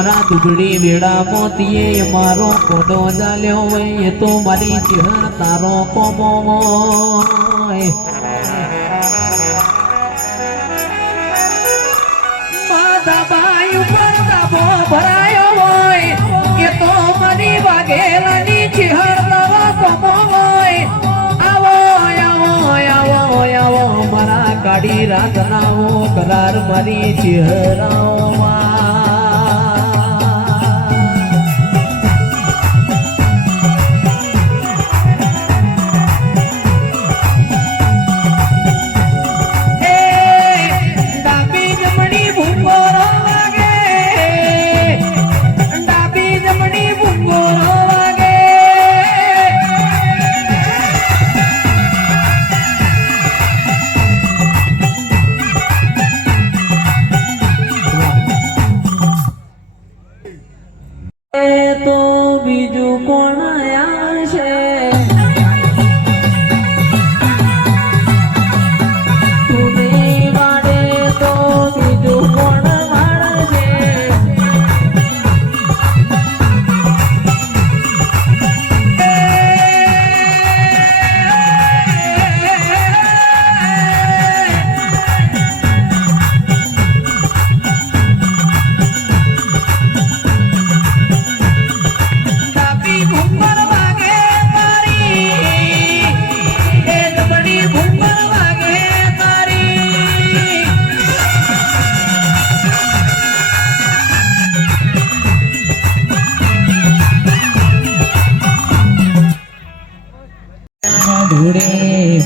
મારા દુબળી વેડા મોતીએ મારો કોડો ચાલ્યો હોય એ તો મારી ચિહર તારો કોમો હોય માતા બાઈ ઉપર દાબો ભરાયો હોય એ તો મારી વાઘેલાની ચિહર તારો કોમો હોય આવો આવો આવો આવો મારા કાઢી રાતનાઓ કરાર મારી ચિહરાઓમાં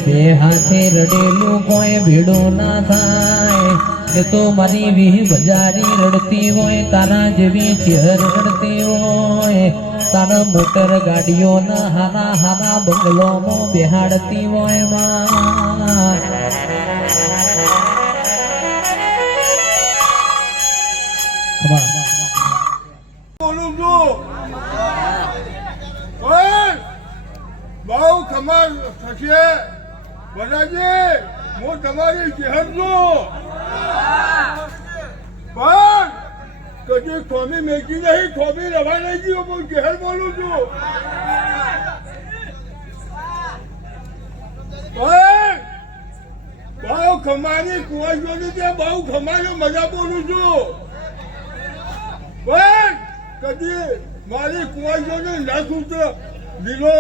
બે હાથે રડેલું કોઈ ભીડો ના થાય એ તો મારી વીહ બજારી રડતી હોય તારા જેવી ચહેર રડતી હોય તારા મોટર ગાડીઓના હારા હારા બંગલોમાં બેહાડતી હોય માં બોલું છું બહુ ખમાર થશે બધાજી હું તમારી ચહેર છું પણ કદી ખોમી મેકી નહીં ખોમી રવા નહીં ગયો હું ચહેર બોલું છું પણ બહુ ખમારી કુવાશોની ત્યાં બહુ ખમારી મજા બોલું છું પણ કદી મારી કુવાશોને ના સૂત્ર લીલો